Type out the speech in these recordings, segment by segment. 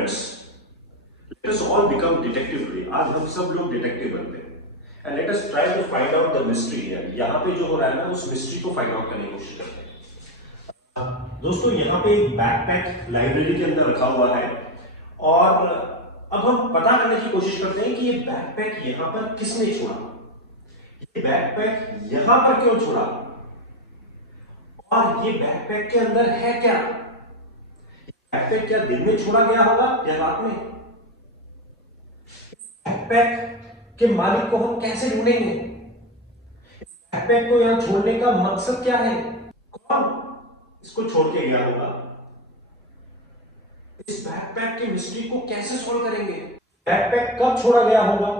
Friends, let us all become detective today. आज हम सब लोग डिटेक्टिव बनते हैं and let us try to find out the mystery. यहाँ पे जो हो रहा है ना, उस मिस्ट्री को फाइंड आउट करने की कोशिश करते हैं। दोस्तों, यहाँ पे एक बैकपैक लाइब्रेरी के अंदर रखा हुआ है और अब हम पता करने की कोशिश करते हैं कि ये बैकपैक यहाँ पर किसने छोड़ा, ये बैकपैक यहाँ पर क्यों छोड़ा और ये बैकपैक के अंदर है क्या। बैकपैक क्या दिन में छोड़ा गया होगा या रात में। बैकपैक के मालिक को हम कैसे ढूंढेंगे, बैकपैक को यहां छोड़ने का मकसद क्या है, कौन इसको छोड़ के गया होगा, इस बैकपैक की मिस्ट्री को कैसे सॉल्व करेंगे, बैकपैक कब छोड़ा गया होगा।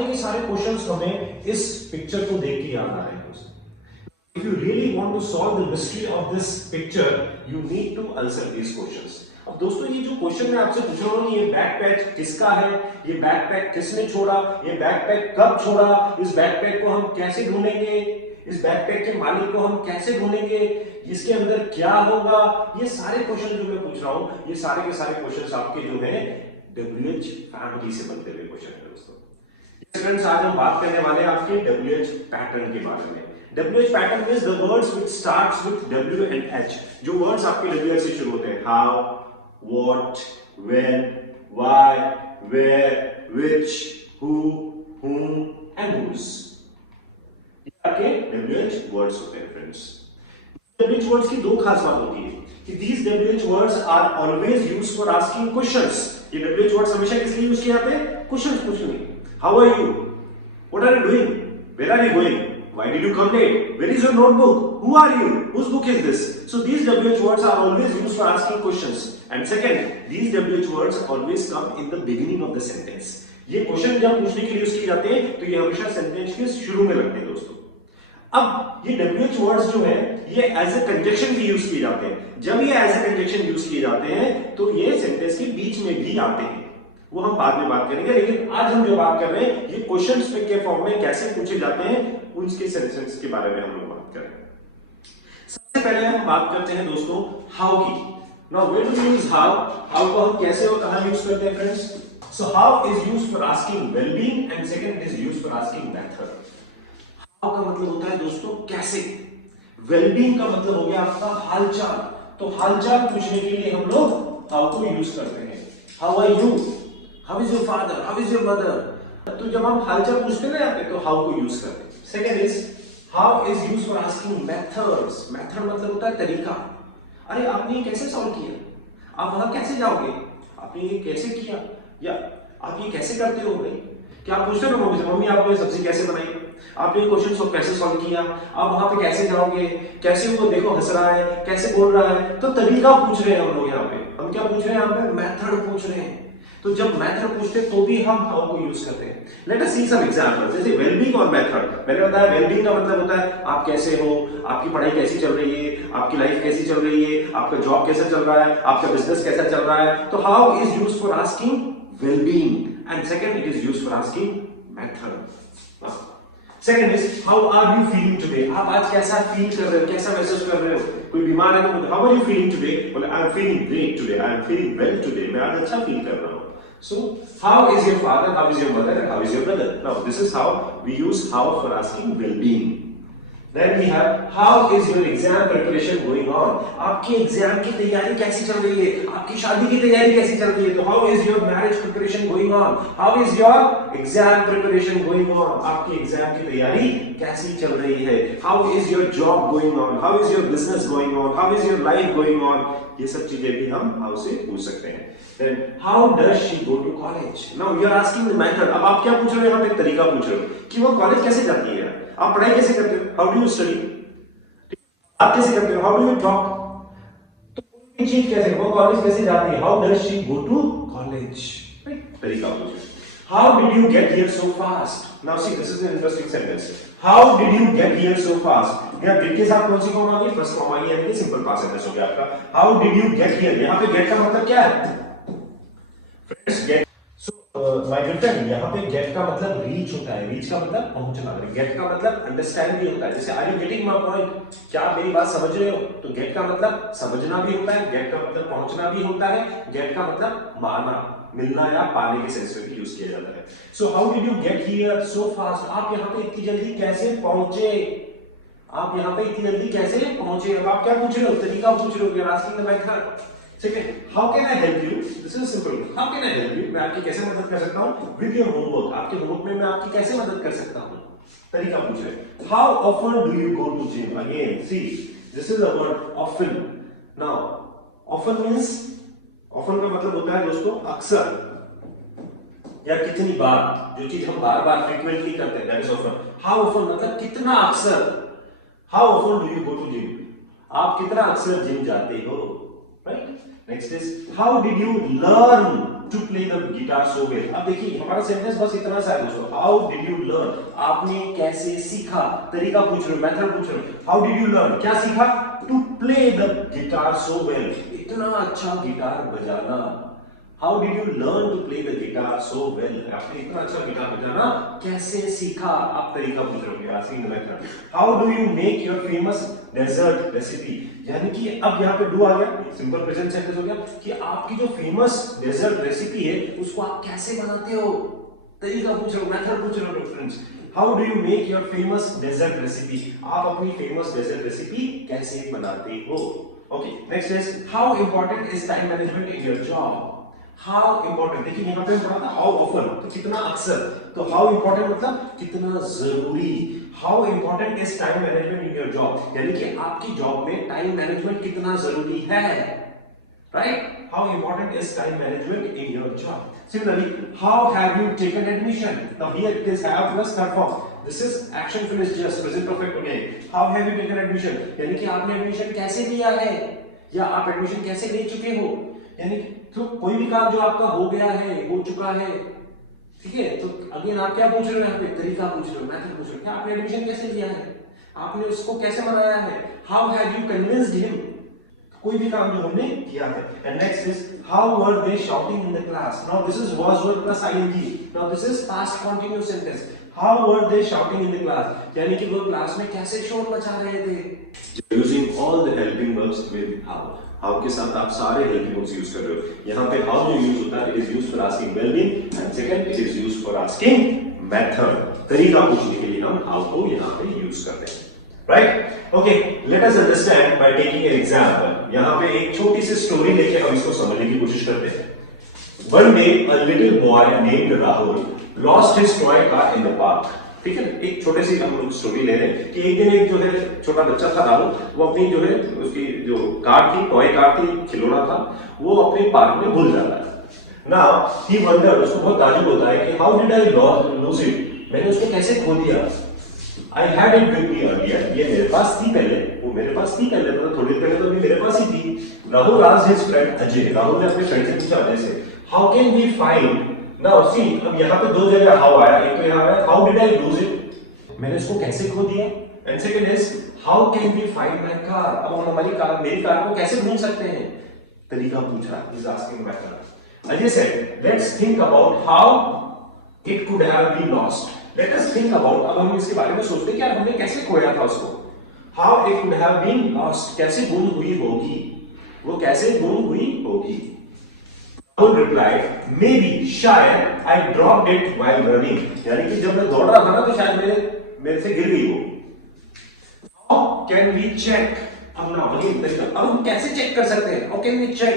ये सारे क्वेश्चंस हमें इस पिक्चर को देख के याद आ रहे हैं। If you really want to solve the mystery of this picture, you need to answer these questions. अब दोस्तों, ये जो क्वेश्चन मैं आपसे पूछ रहा हूँ, ये बैकपैक किसका है, ये बैकपैक किसने छोड़ा, ये बैकपैक कब छोड़ा, इस बैकपैक को हम कैसे ढूंढेंगे, इस बैकपैक के मालिक को हम कैसे ढूंढेंगे, इसके अंदर क्या होगा, ये सारे क्वेश्चन जो मैं पूछ रहा हूँ, ये सारे के सारे क्वेश्चन आपके जो है WH फैमिली से बनते हुए क्वेश्चन है दोस्तों। फ्रेंड्स, आज हम बात करने वाले हैं आपके WH पैटर्न के बारे में। WH pattern means the words which starts with W and H। जो वर्ड्स आपके WH से शुरू होते हैं, how, what, when, why, where, which, who, whom and whose। ये आपके WH वर्ड्स होते हैं फ्रेंड्स। WH वर्ड्स की दो खास बात होती है कि these WH words are always used for asking questions। ये WH वर्ड्स हमेशा किस लिए यूज किए जाते हैं, क्वेश्चंस पूछने के लिए। How are you, what are you doing, where are you going, why did you come late, where is your notebook, who are you, whose book is this। So these WH words are always used for asking questions। And second, these WH words always come in the beginning of the sentence। ये question जब पूछने के लिए use किए जाते हैं तो ये हमेशा सेंटेंस के शुरू में लगते हैं दोस्तों। अब ये WH वर्ड्स जो है ये एज ए कंजक्शन भी यूज किए जाते हैं। जब ये एज ए कंजक्शन यूज किए जाते हैं तो ये सेंटेंस के बीच में भी आते हैं, वो हम बाद में बात करेंगे। लेकिन आज हम जो बात कर रहे हैं ये क्वेश्चंस के फॉर्म में कैसे पूछे जाते हैं, उनके सेंटेंस के बारे में हम लोग बात करें। सबसे पहले हम बात करते हैं दोस्तों हाउ की। Now where do we use how, how को हम कैसे और कहां यूज करते हैं friends. So how is used for asking well-being and second is used for asking method. How का मतलब होता है दोस्तों कैसे, वेल-बीइंग का मतलब हो गया आपका हालचाल। तो हालचाल पूछने के लिए हम लोग हाउ को यूज करते हैं। How are you, how is your father, how is your mother. तो जब हम हालचाल पूछते हैं ना यहाँ पे तो हाउ को यूज करते हैं। Second is how is used for asking methods. Method मतलब होता है तरीका। अरे आपने ये कैसे सॉल्व किया, आप वहां कैसे जाओगे, आपने ये कैसे किया, या आप ये कैसे करते हो भाई। क्या आप पूछते हो मम्मी से, मम्मी आपने सब्जी कैसे बनाई, आपने ये क्वेश्चन को कैसे सॉल्व किया, आप वहां पे कैसे जाओगे, कैसे वो देखो हंस रहा है, कैसे बोल रहा है। तो तरीका पूछ रहे हैं हम लोग यहाँ पे। हम क्या पूछ रहे हैं यहाँ पे, मेथड पूछ रहे हैं। तो जब मेथड पूछते हैं तो भी हम हाउ को यूज करते हैं। लेट अस सी सम एग्जांपल्स। जैसे वेल-बीइंग और मेथड, मैंने बताया वेल-बीइंग का मतलब होता है आप कैसे हो, आपकी पढ़ाई कैसी चल रही है, आपकी लाइफ कैसी चल रही है, आपका जॉब कैसा चल रहा है, आपका बिजनेस कैसा चल रहा है। तो how is used for asking well-being and second it is used for asking method. Second is how are you feeling today. आप आज कैसा फील कर रहे हो, कैसा महसूस कर रहे हो। कोई बीमार है तो how are you feeling today, बोले I am feeling great today, I am feeling well today, मैं आज अच्छा फील कर रहा हूं। So, how is your father, how is your mother, and how is your brother? Now, this is how we use how for asking well-being. Then we have how is your exam preparation going on? आपकी exam की तैयारी कैसी चल रही है, आपकी शादी की तैयारी कैसी चल रही है। तो how is your marriage preparation going on? How is your exam preparation going on? आपकी एग्जाम की तैयारी कैसी चल रही है। How is your job going on? How is your business going on? How is your life going on? ये सब चीजें भी हम how से पूछ सकते हैं। Then how does she go to college? Now you are asking the method। अब आप क्या पूछ रहे हो, यहाँ पे तरीका पूछ रहे हो कि वो कॉलेज कैसे जाती है, आप पढ़ाई कैसे करते हो, हाउ डू यू स्टडी, आप कैसे करते हो, हाउ डू यू टॉक। तो ये चीज कैसे, वो कॉलेज कैसे जाती है, how does she go to college, तरीका पूछो। How did you get here so fast? Now see, this is an interesting sentence. How did you get here so fast? यहाँ did के साथ कौन सी फॉर्म आ गई, फर्स्ट फॉर्म आ गई, यानी कि सिंपल पास्ट सेंटेंस हो गया आपका। How did you get here? यहाँ पे get का मतलब क्या है friends, get। My good friend, यहाँ पे गेट का मतलब रीच होता है, रीच का मतलब पहुंचना, गेट का मतलब अंडरस्टैंड भी होता है। जैसे are you getting my point, क्या आप मेरी बात समझ रहे हो? तो गेट का मतलब समझना भी होता है, गेट का मतलब पहुंचना भी होता है, गेट का मतलब माना, मिलना या पाने के सेंस में भी यूज किया जाता है। So how did you get here so fast? आप यहाँ पे इतनी जल्दी कैसे पहुंचे? आप यहाँ पे इतनी जल्दी कैसे पहुंचे? अब आप क्या पूछ रहे हो? तरीका पूछ रहे हो, you are asking the method. ठीक है, how can I help you? This is simple, how can I help you? मैं आपकी कैसे मदद कर सकता हूँ? विद योर होमवर्क, आपके होमवर्क में मैं आपकी कैसे मदद कर सकता हूँ? तरीका पूछ रहे हैं। How often do you go to gym? Again see, this is a word often. Now often means, often का मतलब होता है दोस्तों अक्सर या कितनी बार, जो चीज हम बार बार फ्रीक्वेंटली करते हैं, that is often. How often मतलब कितना अक्सर। How often do you go to gym? आप कितना अक्सर जिम जाते हो, right? Next is how did you learn to play the guitar so well? अब देखिए हमारा सेंटेंस बस इतना सा है दोस्तों, हाउ डिड यू लर्न, आपने कैसे सीखा? तरीका पूछ रहे हो, मेथड पूछ रहे हो। हाउ डिड यू लर्न, क्या सीखा? To play the guitar so well, इतना अच्छा गिटार बजाना। How did you learn to play the guitar so well, आपने इतना अच्छा गिटार बजाना कैसे सीखा? आप तरीका पूछ रहे हो, asking the method. How do you make your famous desert recipe? यानी कि अब यहाँ पे डू आ गया, सिंपल प्रेजेंट सेंटेंस हो गया कि आपकी जो फेमस डेजर्ट रेसिपी है उसको आप कैसे बनाते हो? तरीका पूछ रहे हो, मेथड पूछ रहे हो friends. How do you make your famous desert recipe? आप अपनी फेमस डेजर्ट रेसिपी कैसे बनाते हो? Okay, next is how important is time management in your job? How important, देखिए यहाँ पे पढ़ा था हाउ ऑफन, तो कितना अक्सर, तो हाउ इंपॉर्टेंट मतलब कितना जरूरी। How important is time management in your job, यानी कि आपकी जॉब में टाइम मैनेजमेंट कितना जरूरी है, right? How important is time management in your job. Similarly, how have you taken admission? Now here it is have plus verb form. This is action finished just present perfect again. How have you taken admission? यानी कि आपने admission कैसे लिया है या आप admission कैसे ले चुके हो? यानी तो कोई भी काम जो आपका हो गया है, हो चुका है, ठीक है, तो अगेन आप क्या पूछ रहे हो यहाँ पे? तरीका पूछ रहे हो, मेथड पूछ रहे हो, क्या आपने एडमिशन कैसे लिया है, आपने उसको कैसे मनाया है? How have you convinced him? कोई भी काम जो हमने किया है। And next is how were they shouting in the class? Now this is was verb plus ING, now this is past continuous sentence. How were they shouting in the class, यानी कि वो क्लास में कैसे शोर मचा रहे थे? Using all the helping verbs with how, how के साथ आप सारे हेल्पिंग वर्ब्स यूज कर रहे हो। यहाँ पे हाउ जो यूज होता है, it is used for asking well-being and second it is used for asking method, तरीका पूछने के लिए हम हाउ को यहाँ पे यूज करते हैं, right? Okay, let us understand by taking an example. यहाँ पे एक छोटी सी स्टोरी लेके हम इसको समझने की कोशिश करते हैं। One day a little boy named Rahul lost his toy car in the park. ठीक है, एक छोटे सी हम लोग स्टोरी ले रहे हैं कि एक दिन एक जो है छोटा बच्चा था राहुल, वो अपनी जो है उसकी जो कार थी, टॉय कार थी, खिलौना था, वो अपने पार्क में भूल जाता है। Now he wondered, उसको बहुत ताज्जुब होता है कि how did I lose it? मैंने उसको कैसे खो दिया? I had it with me earlier, ये मेरे पास थी पहले, वो मेरे पास थी पहले, मतलब थोड़ी देर पहले तो मेरे पास ही थी। Rahul asked his friend Ajay, Rahul ने अपने फ्रेंड से पूछा अजय से, how can we find? Now see, अब यहाँ पे दो जगह how आया, एक तो यहाँ आया how did I lose it? मैंने इसको कैसे खो दिया? And second is how can we find my car? अब हम हमारी कार, मेरी कार को कैसे ढूंढ सकते हैं? तरीका पूछा, is asking method। Ajay said, let's think about how it could have been lost. Let us think about, अब हम इसके बारे में सोचते हैं कि यार हमने कैसे खोया था उसको। How it could have been lost, कैसे गुम हुई होगी, वो कैसे गुम हुई होगी? Rahul replied, maybe, शायद, I dropped it while running, यानी कि जब मैं दौड़ रहा था ना तो शायद मेरे से गिर गई वो। How can we check? अब ना अगली तरीका, अब हम कैसे चेक कर सकते हैं? How can we check?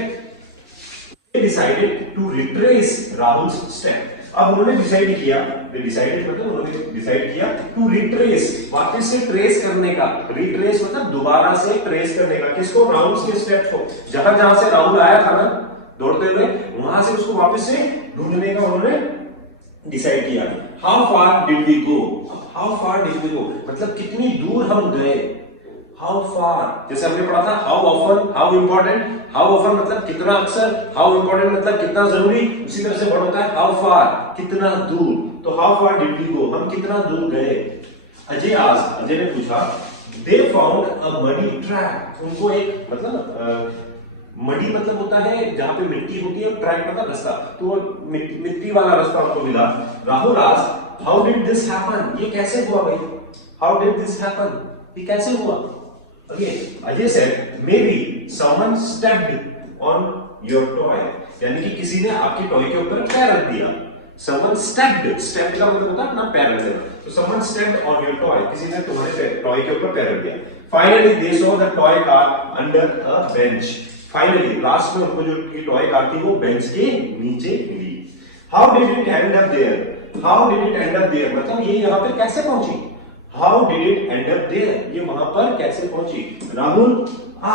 They decided to retrace Rahul's step. अब उन्होंने डिसाइड किया, मतलब उन्होंने डिसाइड किया टू रिट्रेस, वापस से ट्रेस करने का। रिट्रेस मतलब दोबारा से ट्रेस करने का, किसको? राहुल के स्टेप्स को, जहां जहां से राहुल आया था ना दौड़ते हुए, वहां से उसको वापस से ढूंढने का उन्होंने डिसाइड किया। How far did we go? How far did we go मतलब कितनी दूर हम गए। हाउ फार, जैसे हमने पढ़ा था how often, how important, how often मतलब कितना अक्सर, हाउ इंपॉर्टेंट मतलब कितना जरूरी, उसी तरह से वर्ड होता है हाउ फार, कितना दूर। तो how far did we go, हम कितना दूर गए। अजय ने पूछा, they found a muddy track, उनको एक मतलब मडी मतलब होता है जहां पे मिट्टी होती है, ट्रैक मतलब रास्ता, तो मिट्टी वाला रास्ता उनको मिला। Rahul asked how did this happen, ये कैसे हुआ भाई, हाउ डिड दिस हैपन, ये कैसे हुआ। Again Ajay said may be someone stepped on your toy, यानी कि किसी ने आपके टॉय के ऊपर पैर रख दिया। someone stepped का मतलब होता है अपना पैर रख देना, तो someone stepped on your toy, किसी ने तुम्हारे टॉय के ऊपर पैर रख दिया। Finally they saw the toy car under a bench, finally last में उनको जो टॉय कार थी वो बेंच के नीचे मिली। How did it end up there, how did it end up there मतलब ये यहाँ पे कैसे पहुंची, how did it end up there, ये वहां पर कैसे पहुंची। Rahul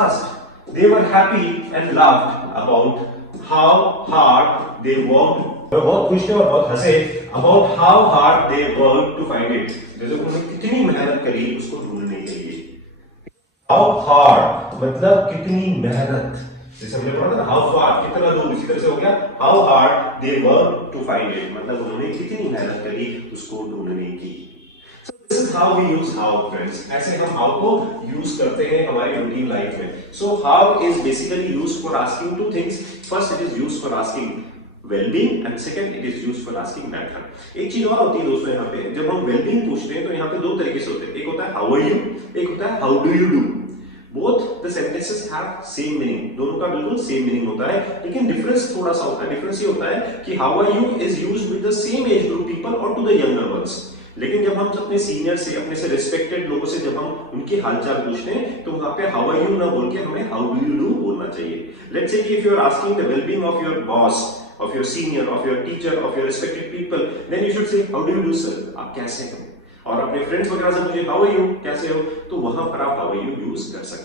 asked, they were happy and laughed about how hard they worked, बहुत खुश थे और बहुत हंसे about how hard they worked to find it, जैसे उन्होंने कितनी मेहनत करी उसको ढूंढने के लिए। हाउ हार्ड मतलब कितनी मेहनत, जैसे हमने पढ़ा था हाउ फार कितना दूर, इसी तरह से हो गया how hard they work to find it मतलब उन्होंने कितनी मेहनत करी उसको ढूंढने की। So this is how we use how friends, ऐसे हम how को यूज करते हैं हमारी रूटीन लाइफ में। So how is basically used for asking two things, first it is used for asking well-being and second it is used for asking matter। एक चीज और होती है दोस्तों यहाँ पे, जब हम well-being पूछते हैं तो यहाँ पे दो तरीके से होते हैं, एक होता है how are you, एक होता है how do you do। Both the sentences have same meaning, दोनों का बिल्कुल सेम मीनिंग होता है, लेकिन डिफरेंस थोड़ा सा होता है। डिफरेंस ये होता है कि how are you is used with the same age group people or to the younger ones, लेकिन जब हम अपने सीनियर से, अपने से रिस्पेक्टेड लोगों से जब हम उनके हालचाल पूछते हैं तो वहां पे how are you ना बोल के हमें how do you do बोलना चाहिए। Let's say if you are asking the well-being of your boss, of your senior, of your teacher, of your respected people, then you should say how do you do sir, आप कैसे हो। और अपने friends वगैरह से मुझे how are you कैसे हो, तो वहां पर आप हाउ आर यू यूज कर सकते हैं।